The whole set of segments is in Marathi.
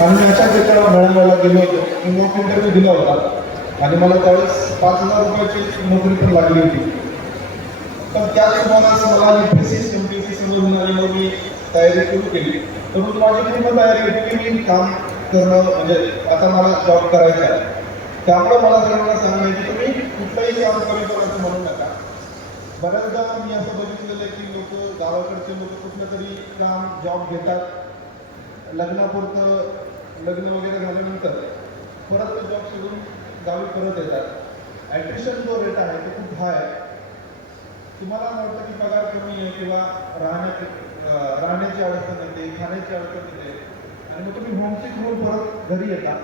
आम्ही अशा अशाच एका मेळाव्याला गेलो होतो. मी मॉक इंटरव्ह्यू दिला होता. आणि मला त्यावेळेस पाच हजार रुपयाची नोकरी पण लागली होती. पण त्याच सुमारास मला एमपीसी सी समजून आणि मग मी तयारी सुरू केली. तर माझी पूर्ण तयारी होती की मी काम करणं म्हणजे आता मला जॉब करायचा आहे. त्यामुळे मला सगळ्यांना सांगायचं की तुम्ही कुठलंही काम कमी करायचं म्हणू नका. बऱ्याचदा मी असं बघितलेलं आहे की लोक गावाकडचे लोक कुठलं तरी काम जॉब घेतात. लग्नापुरतं लग्न वगैरे झाल्यानंतर परत ते जॉब सोडून गावी परत येतात. ॲट्रिशन जो रेट आहे तो खूप हाय आहे. तुम्हाला असं वाटतं की पगार कमी आहे किंवा राहण्याची राहण्याची अडचण येते खाण्याची अडचण येते आणि मग तुम्ही होमसिक होऊन परत घरी येता.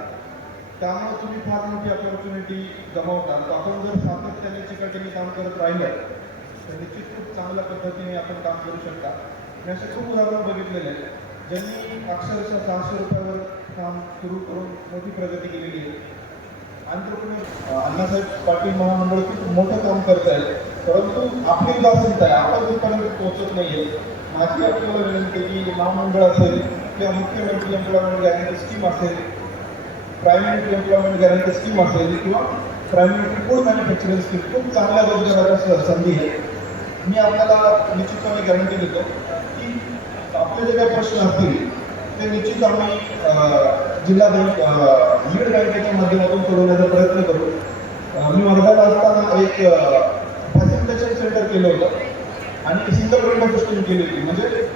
त्यामुळे तुम्ही फार मोठी अपॉर्च्युनिटी गमावता. आपण जर सातत्याने चिकाटीने काम करत राहिलं तर निश्चित खूप चांगल्या पद्धतीने आपण काम करू शकता. मी असे खूप उदाहरण बघितलेले आहेत. ज्यांनी अक्षरशः सहाशे रुपयावर काम सुरू करून मोठी प्रगती केलेली आहे. आंतरप्रिनर अण्णासाहेब पाटील महामंडळ खूप मोठं काम करत आहे परंतु आपली उदासीनता आहे. आपण तिथपर्यंत पोहोचत नाहीये. माझी आपल्याला विनंती की महामंडळ असेल किंवा मुख्यमंत्री एम्प्लॉयमेंट गॅरंटी स्कीम असेल प्रायमरी एम्प्लॉयमेंट गॅरंटी स्कीम असेल किंवा प्रायमरी फूड मॅन्युफॅक्चरिंग स्कीम खूप चांगल्या रोजगाराच्या संधी आहे मी आपल्याला निश्चितपणे गॅरंटी देतो. आपले जे काही प्रश्न असतील ते निश्चित आम्ही जिल्हा बँक लीड बँकेच्या माध्यमातून सोडवण्याचा प्रयत्न करू. मी वर्धाला असताना एक फॅसिलिटेशन सेंटर केलं होतं. आणि सिंगल विंडो सिस्टम केली होती. म्हणजे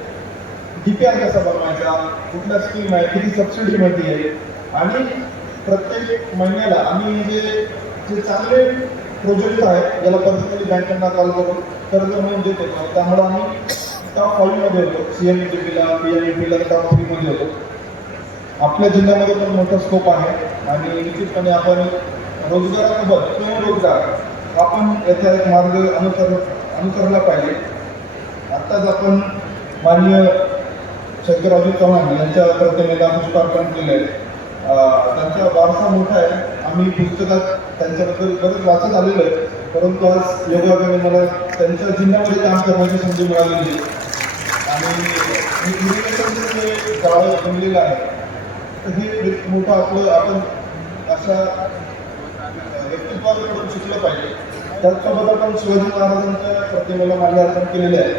डीपीआर कसा बनवायचा कुठल्या स्कीम आहे किती सबसिडी मिळते आहे. आणि प्रत्येक महिन्याला आम्ही जे जे चांगले प्रोजेक्ट आहेत ज्याला पर्सनली बँकांना कॉल करून कर्ज म्हणून देत होतो त्यामुळे आम्ही टॉप कॉलेजमध्ये होतो सी एम ई पीला पी एम ई पीला टॉप थ्रीमध्ये होतो आपल्या जिल्ह्यामध्ये पण मोठा स्कोप आहे. आणि निश्चितपणे आपण रोजगारासोबत स्वयंरोजगार आपण याचा एक मार्ग अनुसर अनुसरला पाहिजे. आत्ताच आपण माननीय शंकररावजी चव्हाण यांच्या प्रतिमेला पुष्पार्पण केलं आहे त्यांचा वारसा मोठा आहे. आम्ही पुस्तकात त्यांच्याबद्दल बरंच वाचत आलेलो आहे. परंतु आज योगायोगाने मला त्यांच्या जिल्ह्यामध्ये काम करण्याची संधी मिळालेली आहे. आणि मी जे बनलेलं आहे. तर हे मोठं आपलं आपण अशा व्यक्तित्वाकडून शिकलं पाहिजे. त्याचसोबत आपण शिवाजी महाराजांच्या प्रतिमेला माल्यार्पण केलेले आहे.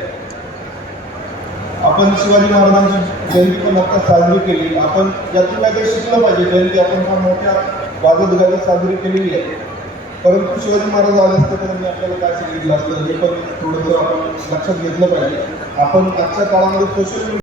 आपण शिवाजी महाराजांची जयंती पण आता साजरी केली. आपण यातून काही शिकलं पाहिजे. जयंती आपण फार मोठ्या वाजत साजरी केलेली आहे. परंतु शिवाजी महाराज आले असते तर मी आपल्याला काय सांगितलं असतं? हे पण थोडंसं आपण लक्षात घेतलं पाहिजे. आपण आजच्या काळामध्ये सोशल